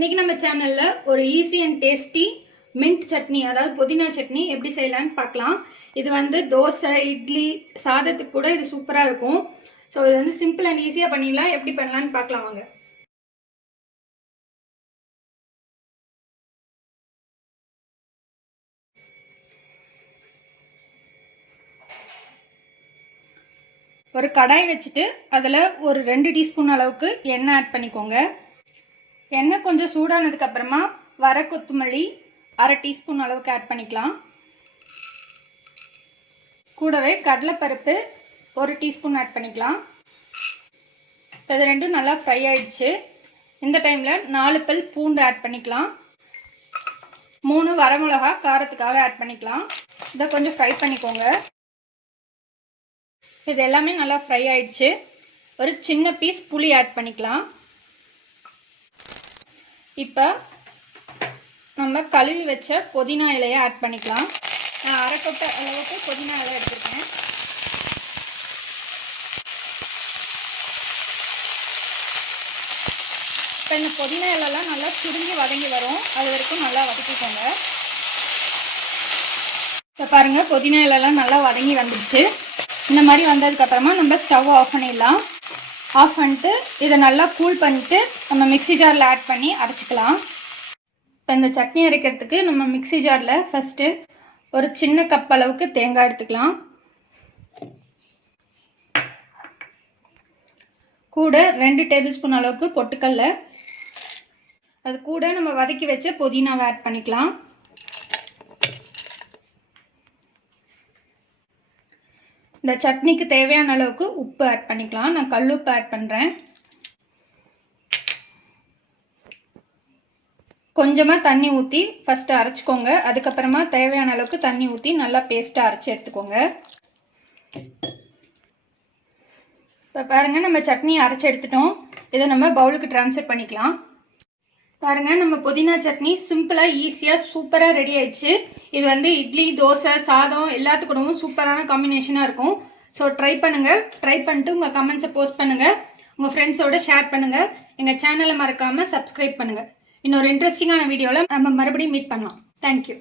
இன்னைக்கு நம்ம சேனல்ல ஒரு easy and tasty mint chutney அதாவது புதினா சட்னி எப்படி செய்யலாம்னு பார்க்கலாம். இது வந்து தோசை, இட்லி, சாதத்துக்கு கூட இது சூப்பரா இருக்கும். ஸோ இது வந்து சிம்பிள் அண்ட் ஈஸியா பண்ணிடலாம். எப்படி பண்ணலாம்னு பார்க்கலாம் வாங்க. ஒரு கடாய் வச்சுட்டு அதில் ஒரு 2 டீஸ்பூன் அளவுக்கு எண்ணெய் ஆட் பண்ணிக்கோங்க. எண்ணெய் கொஞ்சம் சூடானதுக்கு அப்புறமா வர கொத்தமல்லி 1/2 டீஸ்பூன் அளவுக்கு ஆட் பண்ணிக்கலாம். கூடவே கடலைப்பருப்பு 1 டீஸ்பூன் ஆட் பண்ணிக்கலாம். இது ரெண்டும் நல்லா ஃப்ரை ஆயிடுச்சு. இந்த டைமில் 4 பல் பூண்டு ஆட் பண்ணிக்கலாம். 3 வரமிளகா காரத்துக்காக ஆட் பண்ணிக்கலாம். இதை கொஞ்சம் ஃப்ரை பண்ணிக்கோங்க. இது எல்லாமே நல்லா ஃப்ரை ஆயிடுச்சு. ஒரு சின்ன பீஸ் புளி ஆட் பண்ணிக்கலாம். இப்போ நம்ம கழுவி வச்ச புதினா இலையை ஆட் பண்ணிக்கலாம். நான் 1/2 கப் அளவுக்கு புதினா இலை எடுத்துருக்கேன். இப்போ இந்த புதினா இலைலாம் நல்லா சுருங்கி வதங்கி வரும். அது வரைக்கும் நல்லா வதக்கிக்கோங்க. இப்போ பாருங்கள், புதினா இலைலாம் நல்லா வதங்கி வந்துடுச்சு. இந்த மாதிரி வந்ததுக்கப்புறமா நம்ம ஸ்டவ் ஆஃப் பண்ணிடலாம். ஆஃப் பண்ணிட்டு இதை நல்லா கூல் பண்ணிட்டு நம்ம மிக்ஸி ஜாரில் ஆட் பண்ணி அரைச்சிக்கலாம். இப்போ இந்த சட்னி அரைக்கிறதுக்கு நம்ம மிக்ஸி ஜாரில் ஃபஸ்ட்டு ஒரு சின்ன கப் அளவுக்கு தேங்காய் எடுத்துக்கலாம். கூட 2 டேபிள் ஸ்பூன் அளவுக்கு பொட்டுக்கடலை, அது கூட நம்ம வதக்கி வச்ச புதினாவை ஆட் பண்ணிக்கலாம். இந்த சட்னிக்கு தேவையான அளவுக்கு உப்பு ஆட் பண்ணிக்கலாம். நான் கல் உப்பு ஆட் பண்ணுறேன். கொஞ்சமாக தண்ணி ஊற்றி ஃபஸ்ட்டு அரைச்சிக்கோங்க. அதுக்கப்புறமா தேவையான அளவுக்கு தண்ணி ஊற்றி நல்லா பேஸ்ட்டாக அரைச்சி எடுத்துக்கோங்க. இப்போ பாருங்கள், நம்ம சட்னி அரைச்சி எடுத்துட்டோம். இதை நம்ம பவுலுக்கு ட்ரான்ஸ்ஃபர் பண்ணிக்கலாம். பாருங்கள், நம்ம புதினா சட்னி சிம்பிளாக ஈஸியாக சூப்பராக ரெடி ஆயிடுச்சு. இது வந்து இட்லி, தோசை, சாதம் எல்லாத்துக்கூடவும் சூப்பரான காம்பினேஷனாக இருக்கும். ஸோ ட்ரை பண்ணுங்கள். ட்ரை பண்ணிட்டு உங்கள் கமெண்ட்ஸை போஸ்ட் பண்ணுங்கள். உங்கள் ஃப்ரெண்ட்ஸோட ஷேர் பண்ணுங்கள். எங்கள் சேனலை மறக்காமல் சப்ஸ்கிரைப் பண்ணுங்கள். இன்னொரு இன்ட்ரெஸ்டிங்கான வீடியோவில் நம்ம மறுபடியும் மீட் பண்ணலாம். தேங்க்யூ.